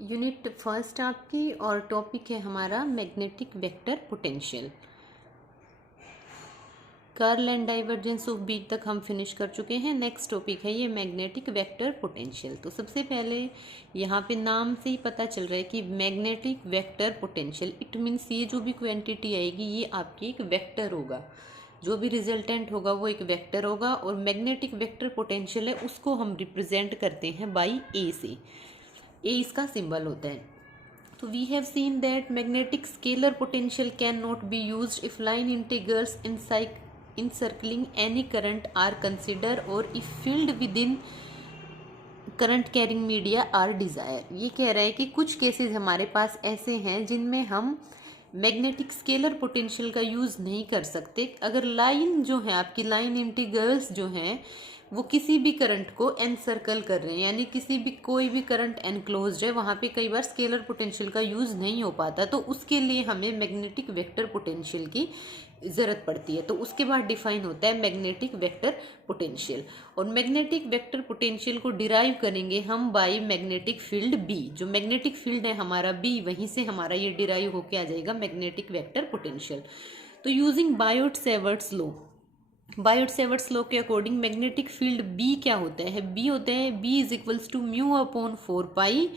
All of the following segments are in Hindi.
यूनिट फर्स्ट आपकी और टॉपिक है हमारा magnetic vector potential. Curl and divergence of B तक हम फिनिश कर चुके हैं। नेक्स्ट टॉपिक है ये मैग्नेटिक वेक्टर पोटेंशियल। तो सबसे पहले यहाँ पे नाम से ही पता चल रहा है कि magnetic vector potential, it means ये जो भी क्वांटिटी आएगी ये आपकी एक वेक्टर होगा, जो भी रिजल्टेंट होगा वो एक वेक्टर होगा। और मैग्नेटिक वेक्टर पोटेंशियल है उसको हम रिप्रेजेंट करते हैं बाई ए से। ए इसका सिंबल होता है। तो we have seen that magnetic scalar potential can not be used if line integrals encircling any current are considered or if filled within current carrying media are desired। ये कह रहा है कि कुछ केसेस हमारे पास ऐसे हैं जिनमें हम मैग्नेटिक स्केलर पोटेंशियल का यूज़ नहीं कर सकते अगर लाइन जो है आपकी लाइन इंटीग्रल्स जो हैं वो किसी भी करंट को एनसर्कल कर रहे हैं, यानी किसी भी कोई भी करंट एनक्लोज्ड है, वहाँ पे कई बार स्केलर पोटेंशियल का यूज़ नहीं हो पाता। तो उसके लिए हमें मैग्नेटिक वेक्टर पोटेंशियल की ज़रूरत पड़ती है। तो उसके बाद डिफाइन होता है मैग्नेटिक वेक्टर पोटेंशियल। और मैग्नेटिक वेक्टर पोटेंशियल को डिराइव करेंगे हम बाय मैग्नेटिक फील्ड बी। जो मैग्नेटिक फील्ड है हमारा बी, वहीं से हमारा ये डिराइव होके आ जाएगा मैग्नेटिक वेक्टर पोटेंशियल। तो using Biot Savart's law, Biot Savart's law के अकॉर्डिंग मैग्नेटिक फील्ड बी क्या होता है? बी होता है B is equals to mu upon 4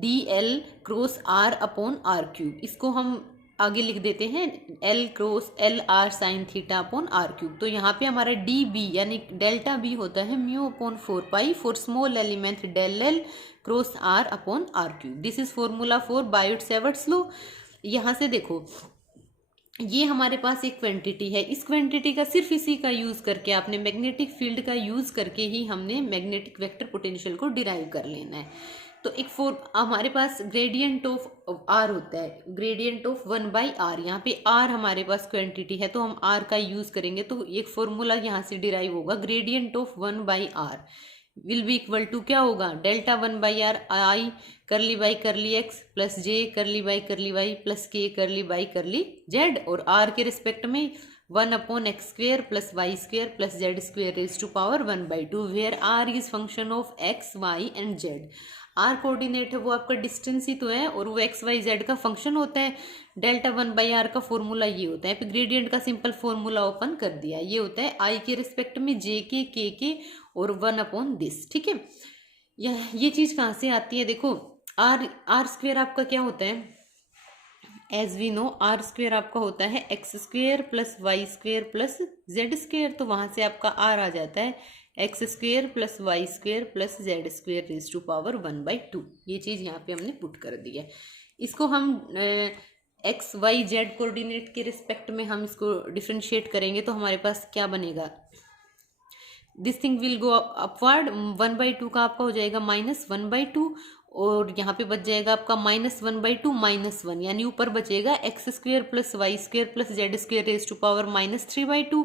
D L cross R upon R cube. इसको हम आगे लिख देते हैं L cross L R sine theta upon R cube. तो यहाँ पे हमारा डी बी यानी डेल्टा बी होता है mu upon 4 for small element del L cross R upon R cube. This is formula for Biot Savart's law. यहाँ से देखो ये हमारे पास एक क्वांटिटी है, इस क्वांटिटी का सिर्फ इसी का यूज़ करके आपने मैग्नेटिक फील्ड का यूज़ करके ही हमने मैग्नेटिक वेक्टर पोटेंशियल को डिराइव कर लेना है। तो एक हमारे पास ग्रेडियंट ऑफ आर होता है, ग्रेडियंट ऑफ 1/r। यहाँ पे आर हमारे पास क्वांटिटी है तो हम आर का यूज़ करेंगे। तो एक फॉर्मूला यहाँ से डिराइव होगा, gradient of 1/r will be equal to क्या होगा, डेल्टा 1/r आई करली बाई करली एक्स प्लस जे करली बाई करली वाई प्लस के करली बाई करली जेड। और आर के रिस्पेक्ट में 1 upon X square plus Y square plus Z square raise to power 1/2 where R is function of X Y and Z. R coordinate है वो आपका डिस्टेंस ही तो है और वो एक्स वाई जेड का फंक्शन होता है। डेल्टा 1/r का फॉर्मूला ये होता है। फिर ग्रेडियंट का सिंपल फॉर्मूला ओपन कर दिया, ये होता है आई के रिस्पेक्ट में जे के और 1 अपॉन दिस। ठीक है, ये चीज़ कहाँ से आती है? देखो आर स्क्वेयर आपका क्या होता है? As we know R square आपका होता है X square plus Y square plus Z square. तो वहाँ से आपका आर आ जाता है X square plus Y square plus Z square raise to power 1/2। ये चीज़ यहाँ पे हमने पुट कर दी है। इसको हम एक्स वाई जेड कोऑर्डिनेट के रिस्पेक्ट में हम इसको डिफ्रेंशिएट करेंगे तो हमारे पास क्या बनेगा? This thing will go upward. 1/2 का आपका हो जाएगा -1/2 और यहाँ पे बच जाएगा आपका -1/2 -1, यानी ऊपर बचेगा X square plus Y square plus Z square raise to power -3/2।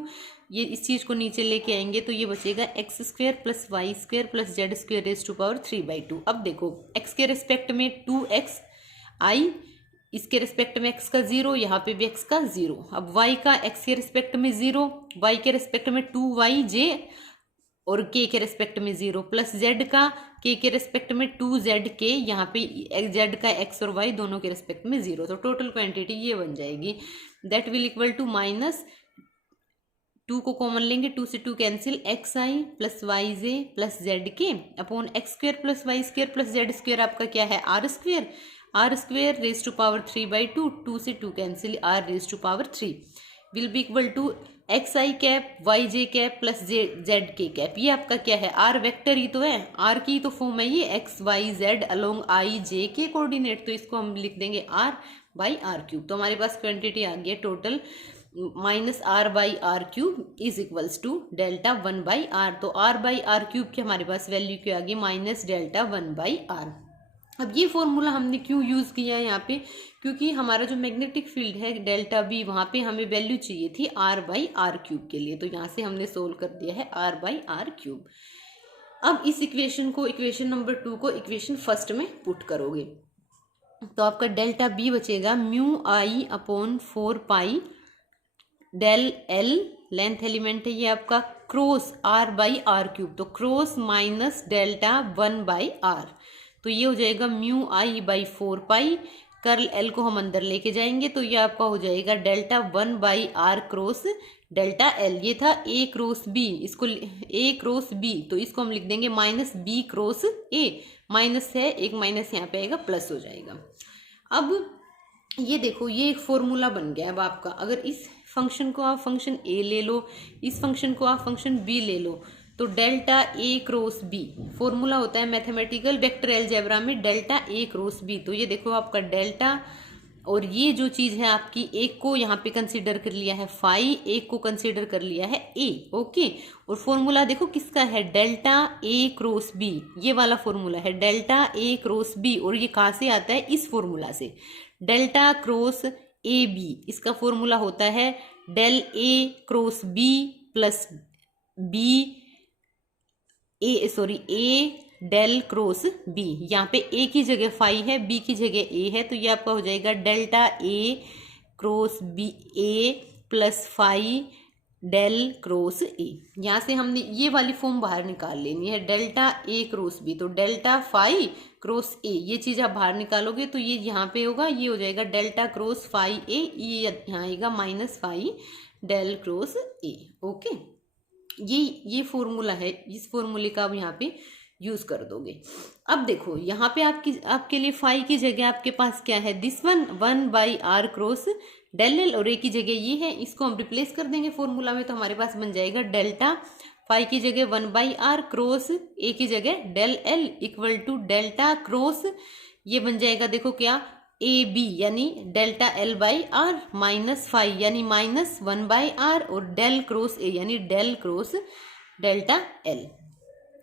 ये इस चीज़ को नीचे लेके आएंगे तो ये बचेगा X square plus Y square plus Z square raise to power 3/2। अब देखो एक्स के रिस्पेक्ट में 2x आई, इसके रिस्पेक्ट में x का 0, यहाँ पे भी x का 0। अब y का x के रिस्पेक्ट में 0, y के रिस्पेक्ट में 2yj और k के रिस्पेक्ट में 0 प्लस z का k के रिस्पेक्ट में 2zk, यहाँ पे z का x और y दोनों के रिस्पेक्ट में 0। तो टोटल क्वांटिटी ये बन जाएगी दैट विल इक्वल टू -2 को कॉमन लेंगे, 2 से 2 cancel, X I plus Y J plus Z K upon X square plus Y square plus Z square आपका क्या है? R square raise to power 3/2, 2 से 2 cancel, R raise to power 3 will be equal to X I cap Y J cap plus Z K cap. ये आपका क्या है? आर वेक्टर ही तो है, आर की तो फॉर्म है ये एक्स वाई जेड अलोंग आई जे के कोऑर्डिनेट। तो इसको हम लिख देंगे r/r3। तो हमारे पास क्वांटिटी आ गई total -r/r3 is equals to delta 1/r। तो r/r3 की हमारे पास वैल्यू क्या आ गई? -Delta 1/r। अब ये फॉर्मूला हमने क्यों यूज़ किया है यहाँ पे? क्योंकि हमारा जो मैग्नेटिक फील्ड है डेल्टा बी, वहाँ पे हमें वैल्यू चाहिए थी r/r3 के लिए। तो यहाँ से हमने सोल्व कर दिया है r/r3। अब इस इक्वेशन को, इक्वेशन नंबर 2 को इक्वेशन फर्स्ट में पुट करोगे तो आपका डेल्टा बी बचेगा mu I upon 4 del L, length element है ये आपका, क्रॉस r/r3। तो क्रॉस माइनस डेल्टा 1/r तो ये हो जाएगा mu I by 4 pi, curl L को हम अंदर लेके जाएंगे तो ये आपका हो जाएगा delta 1/r cross delta L. ये था ए क्रॉस बी, इसको ए क्रॉस बी, तो इसको हम लिख देंगे minus B cross A, minus है एक माइनस यहाँ पे आएगा प्लस हो जाएगा। अब ये देखो ये एक फॉर्मूला बन गया। अब आपका अगर इस फंक्शन को आप फंक्शन ए ले लो, इस फंक्शन को आप फंक्शन बी ले लो, तो delta A cross B formula होता है मैथमेटिकल वेक्टर अलजेब्रा में डेल्टा ए क्रॉस बी। तो ये देखो आपका डेल्टा, और ये जो चीज़ है आपकी, एक को यहाँ पे कंसीडर कर लिया है फाई, एक को कंसीडर कर लिया है ए, ओके। और फॉर्मूला देखो किसका है, डेल्टा ए क्रॉस बी, ये वाला फॉर्मूला है डेल्टा ए क्रॉस बी। और ये कहाँ से आता है, इस फॉर्मूला से, डेल्टा क्रॉस ए बी, इसका फॉर्मूला होता है del A cross B plus B A del cross B. यहाँ पे ए की जगह फाई है, बी की जगह ए है, तो ये आपका हो जाएगा delta A cross B A plus phi del cross A. यहाँ से हमने ये वाली फॉर्म बाहर निकाल लेनी है, डेल्टा ए क्रॉस बी, तो डेल्टा फाई क्रॉस ए, ये चीज़ आप बाहर निकालोगे तो ये यहाँ पे होगा, ये हो जाएगा डेल्टा क्रॉस फाई ए, ये यहाँ आएगा minus phi del cross A, okay. ये फॉर्मूला है, इस फॉर्मूले का आप यहाँ पे यूज कर दोगे। अब देखो यहाँ पे आपके लिए फाई की जगह आपके पास क्या है, this one 1/r cross del L, और ए की जगह ये है, इसको हम रिप्लेस कर देंगे फॉर्मूला में, तो हमारे पास बन जाएगा डेल्टा फाई की जगह 1/r क्रॉस ए की जगह del L equal to delta cross, ये बन जाएगा देखो क्या, ए बी यानी delta L by R minus phi यानी माइनस 1/r, और डेल क्रॉस ए यानी del cross delta L,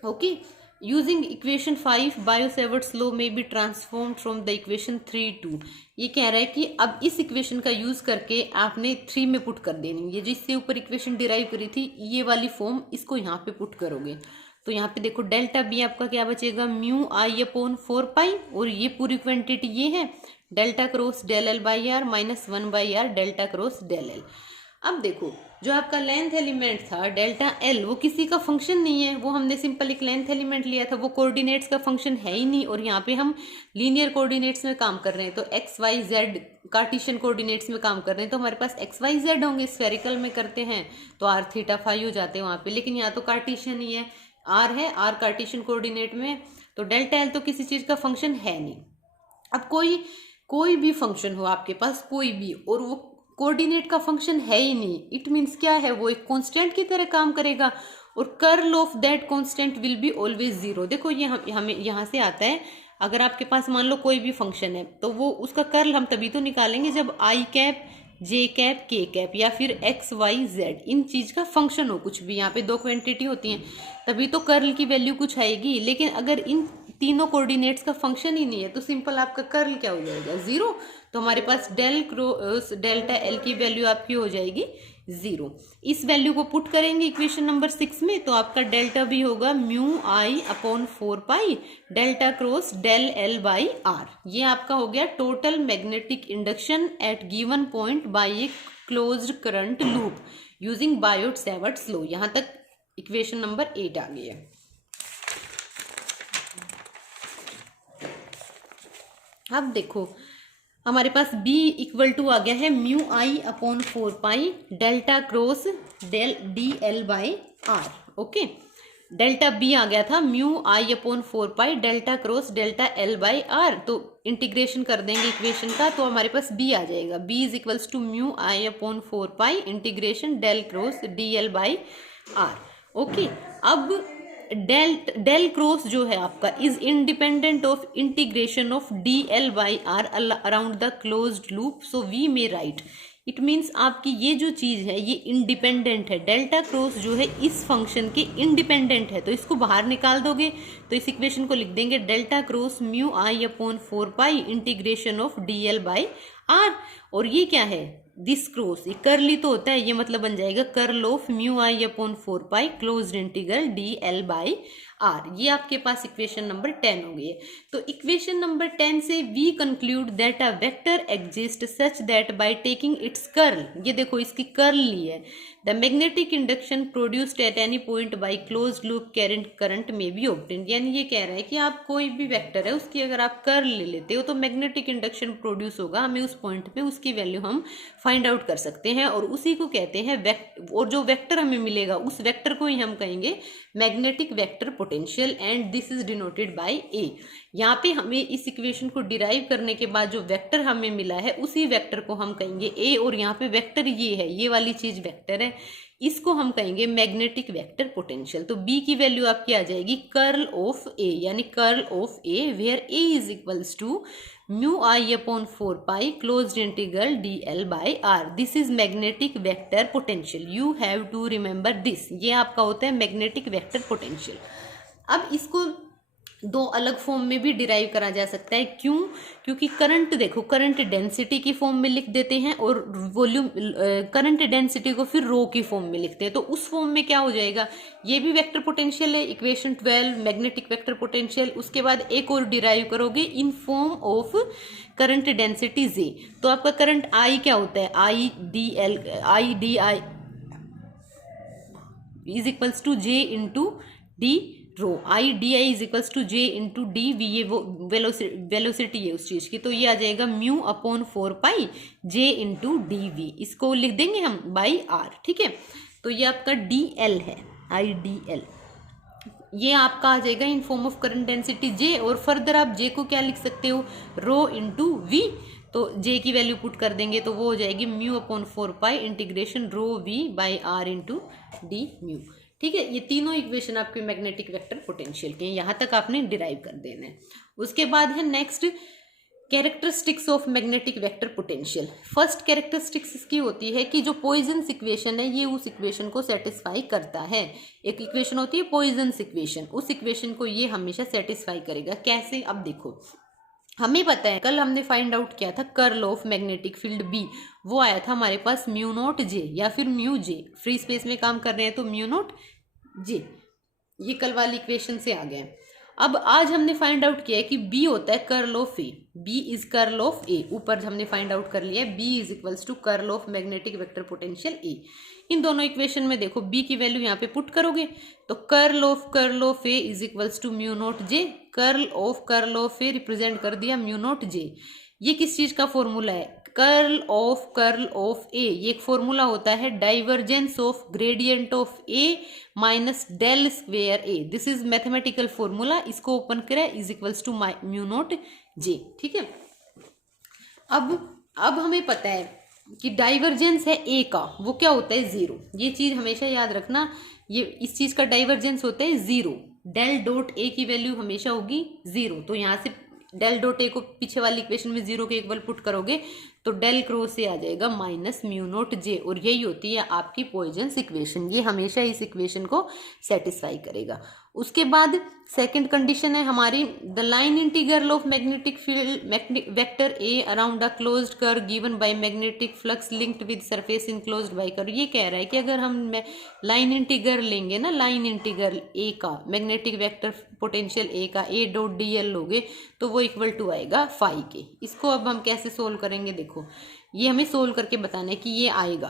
okay. Using equation 5 Biot Savart's law में B transformed from the equation 3 to, ये कह रहा है कि अब इस इक्वेशन का यूज करके आपने 3 में पुट कर देनी है, जिससे ऊपर इक्वेशन डिराइव करी थी ये वाली फॉर्म, इसको यहाँ पे पुट करोगे तो यहाँ पे देखो डेल्टा बी आपका क्या बचेगा, म्यू आई अपॉन 4 पाई, और ये पूरी क्वांटिटी ये है delta cross del L by R minus 1/r delta cross del L. अब देखो जो आपका लेंथ एलिमेंट था डेल्टा एल, वो किसी का फंक्शन नहीं है, वो हमने सिंपल एक लेंथ एलिमेंट लिया था, वो कोऑर्डिनेट्स का फंक्शन है ही नहीं, और यहाँ पे हम लीनियर कोऑर्डिनेट्स में काम कर रहे हैं, तो X Y Z Cartesian coordinates में काम कर रहे हैं, तो हमारे पास एक्स वाई जेड होंगे, स्फेरिकल में करते हैं तो आर थीटा फाई हो जाते हैं वहाँ पे, लेकिन यहाँ तो कार्टेशियन ही है, आर है, आर कार्टेशियन कोऑर्डिनेट में, तो डेल्टा एल तो किसी चीज़ का फंक्शन है नहीं। अब कोई भी फंक्शन हो आपके पास कोई भी, और वो कोऑर्डिनेट का फंक्शन है ही नहीं, इट मीन्स क्या है, वो एक कांस्टेंट की तरह काम करेगा, और curl of that constant will be always zero. देखो ये हमें यहाँ से आता है, अगर आपके पास मान लो कोई भी फंक्शन है तो वो उसका कर्ल हम तभी तो निकालेंगे जब आई कैप जे कैप के कैप या फिर एक्स वाई जेड इन चीज़ का फंक्शन हो, कुछ भी यहाँ पे दो क्वांटिटी होती हैं तभी तो कर्ल की वैल्यू कुछ आएगी, लेकिन अगर इन तीनों कोऑर्डिनेट्स का फंक्शन ही नहीं है तो सिंपल आपका कर्ल क्या हो जाएगा, जीरो। तो हमारे पास डेल क्रॉस डेल्टा एल की वैल्यू आपकी हो जाएगी जीरो। इस वैल्यू को पुट करेंगे इक्वेशन नंबर 6 में, तो आपका डेल्टा भी होगा mu I upon 4 pi delta cross del L by are. ये आपका हो गया total magnetic induction at given point by a closed current loop using Biot Savart's law. यहाँ तक इक्वेशन नंबर 8 आ गई है। अब देखो हमारे पास B इक्वल टू आ गया है mu I upon 4 pi delta cross del d l by r, okay. Delta B आ गया था mu I upon 4 pi delta cross delta L by r, तो इंटीग्रेशन कर देंगे इक्वेशन का तो हमारे पास B आ जाएगा, B is equals to mu I upon 4 pi integration del cross d l by r, okay. अब डेल क्रॉस जो है आपका is independent of integration of d l by r around the closed loop, so we may write, it means आपकी ये जो चीज़ है ये इंडिपेंडेंट है, डेल्टा क्रॉस जो है इस फंक्शन के इंडिपेंडेंट है, तो इसको बाहर निकाल दोगे तो इस इक्वेशन को लिख देंगे delta cross mu I upon 4 pi integration of d l by r, और ये क्या है, दिस क्रॉस, ये कर्ली तो होता है, ये मतलब बन जाएगा curl of mu I upon 4 pi closed integral d l by are. ये आपके पास इक्वेशन नंबर 10 हो गई है। तो इक्वेशन नंबर 10 से we conclude that a vector exist such that by taking its curl, ये देखो इसकी कर्ल ली है, the magnetic induction produced at any point by closed loop current में बी ऑब्टेन्ड। यानी ये कह रहा है कि आप कोई भी वेक्टर है उसकी अगर आप कर्ल ले लेते हो तो मैग्नेटिक इंडक्शन प्रोड्यूस होगा, हमें उस पॉइंट पे उसकी वैल्यू हम फाइंड आउट कर सकते हैं, और उसी को कहते हैं और जो वेक्टर हमें मिलेगा उस वेक्टर को ही हम कहेंगे magnetic vector potential, and this is denoted by A. यहाँ पे हमें इस इक्वेशन को डिराइव करने के बाद जो वेक्टर हमें मिला है उसी वेक्टर को हम कहेंगे ए, और यहाँ पे वेक्टर ये है, ये वाली चीज वेक्टर है, इसको हम कहेंगे मैग्नेटिक वेक्टर पोटेंशियल। तो बी की वैल्यू आपकी आ जाएगी कर्ल ऑफ ए, यानी curl of A where A is equals to mu I upon 4 pi closed integral d l by r. This is magnetic vector potential, you have to remember this. ये आपका होता है मैग्नेटिक वेक्टर पोटेंशियल। अब इसको दो अलग फॉर्म में भी डिराइव करा जा सकता है, क्यों? क्योंकि करंट देखो, करंट डेंसिटी की फॉर्म में लिख देते हैं और वॉल्यूम करंट डेंसिटी को फिर रो की फॉर्म में लिखते हैं, तो उस फॉर्म में क्या हो जाएगा, ये भी वेक्टर पोटेंशियल है, इक्वेशन 12 मैग्नेटिक वेक्टर पोटेंशियल। उसके बाद एक और डिराइव करोगे in form of current density J, तो आपका करंट आई क्या होता है, I d I is equals to J into d rho, I d I is equals to J into d V, ये वो वेलोसिटी है उस चीज की, तो ये आ जाएगा mu upon 4 pi J into d V, इसको लिख देंगे हम बाई आर, ठीक है। तो ये आपका डी एल है, आई डी एल, ये आपका आ जाएगा इन फॉर्म ऑफ करंट डेंसिटी जे, और फर्दर आप जे को क्या लिख सकते हो, रो इंटू वी, तो जे की वैल्यू पुट कर देंगे तो वो हो जाएगी mu upon 4 pi integration rho V by r into d mu, ठीक है। ये तीनों इक्वेशन आपके मैग्नेटिक वेक्टर पोटेंशियल के हैं, यहाँ तक आपने डिराइव कर देना है। उसके बाद है next characteristics of magnetic vector potential. First characteristics इसकी होती है कि जो पॉइजन्स इक्वेशन है ये उस इक्वेशन को सेटिस्फाई करता है। एक इक्वेशन होती है पॉइजन्स इक्वेशन, उस इक्वेशन को ये हमेशा सेटिस्फाई करेगा। कैसे? अब देखो, हमें पता है कल हमने फाइंड आउट किया था curl of magnetic field B, वो आया था हमारे पास म्यू नॉट जे या फिर म्यू जे, फ्री स्पेस में काम कर रहे हैं तो म्यू नॉट जे, ये कल वाली इक्वेशन से आ गए हैं। अब आज हमने फाइंड आउट किया है कि बी होता है curl of A, B is curl of A, ऊपर हमने फाइंड आउट कर लिया है B is equals to curl of magnetic vector potential A. इन दोनों इक्वेशन में देखो बी की वैल्यू यहाँ पे पुट करोगे तो curl of A is equals to mu not J, curl of A represent कर दिया म्यू नॉट जे। ये किस चीज का फॉर्मूला है, कर्ल ऑफ ए, ये एक फॉर्मूला होता है divergence of gradient of A minus del square A, this is mathematical formula, इसको ओपन करें is equals to mu not J, ठीक है। अब हमें पता है कि डाइवर्जेंस है ए का, वो क्या होता है, जीरो। ये चीज हमेशा याद रखना, ये इस चीज का डाइवर्जेंस होता है जीरो, डेल डॉट ए की वैल्यू हमेशा होगी जीरो, तो यहाँ से डेल डॉट ए को पीछे वाली इक्वेशन में जीरो के इक्वल पुट करोगे तो डेल क्रॉस से आ जाएगा माइनस म्यू नॉट जे, और यही होती है आपकी पॉइजन्स इक्वेशन, ये हमेशा इस इक्वेशन को सेटिस्फाई करेगा। उसके बाद सेकंड कंडीशन है हमारी, the line integral of magnetic field vector A around a closed curve given by magnetic flux linked with surface enclosed bye curve. ये कह रहा है कि अगर हम लाइन इंटीग्रल लेंगे ना, लाइन इंटीग्रल ए का मैग्नेटिक वेक्टर पोटेंशियल ए का, ए डॉट डी एल लोगे तो वो इक्वल टू आएगा फाई के। इसको अब हम कैसे सोल्व करेंगे, देखो ये हमें सोल्व करके बताना है कि ये आएगा।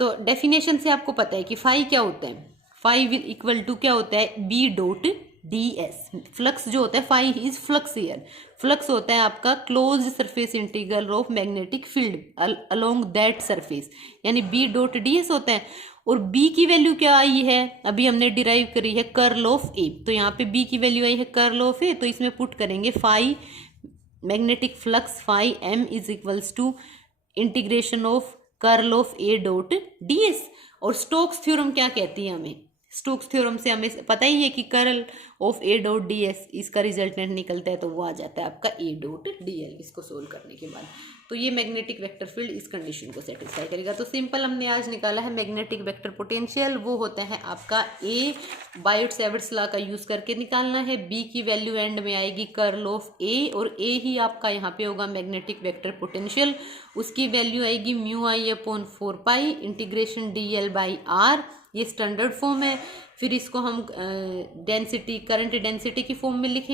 तो डेफिनेशन से आपको पता है कि फाई क्या होता है, फाई विल इक्वल टू क्या होता है, B dot d S. Flux जो होता है, phi is flux here, flux होता है आपका close surface integral of magnetic field along that surface, यानी बी डॉट डी एस होता है। और बी की वैल्यू क्या आई है, अभी हमने डिराइव करी है कर्ल ऑफ ए, तो यहाँ पे बी की वैल्यू आई है कर्ल ऑफ ए, तो इसमें पुट करेंगे phi magnetic flux phi M is equals to integration of curl of A dot d S. और स्टोक्स थ्योरम क्या कहती है हमें, स्टोक्स थ्योरम से हमें पता ही है कि curl of A dot d S, इसका रिजल्टेंट निकलता है तो वो आ जाता है आपका ए डॉट डी एल, इसको सोल्व करने के बाद। तो ये मैग्नेटिक वेक्टर फील्ड इस कंडीशन को सेटिस्फाई करेगा। तो सिंपल हमने आज निकाला है मैग्नेटिक वेक्टर पोटेंशियल, वो होता है आपका ए, बायोट-सैवर्ट्स लॉ का यूज करके निकालना है। बी की वैल्यू एंड में आएगी कर्ल ऑफ ए, और ए ही आपका यहाँ पे होगा मैग्नेटिक वेक्टर पोटेंशियल। उसकी वैल्यू आएगी mu I upon 4 pi integration d l by are, ये स्टैंडर्ड फॉर्म है। फिर इसको हम डेंसिटी, करंट डेंसिटी की फॉर्म में लिखेंगे।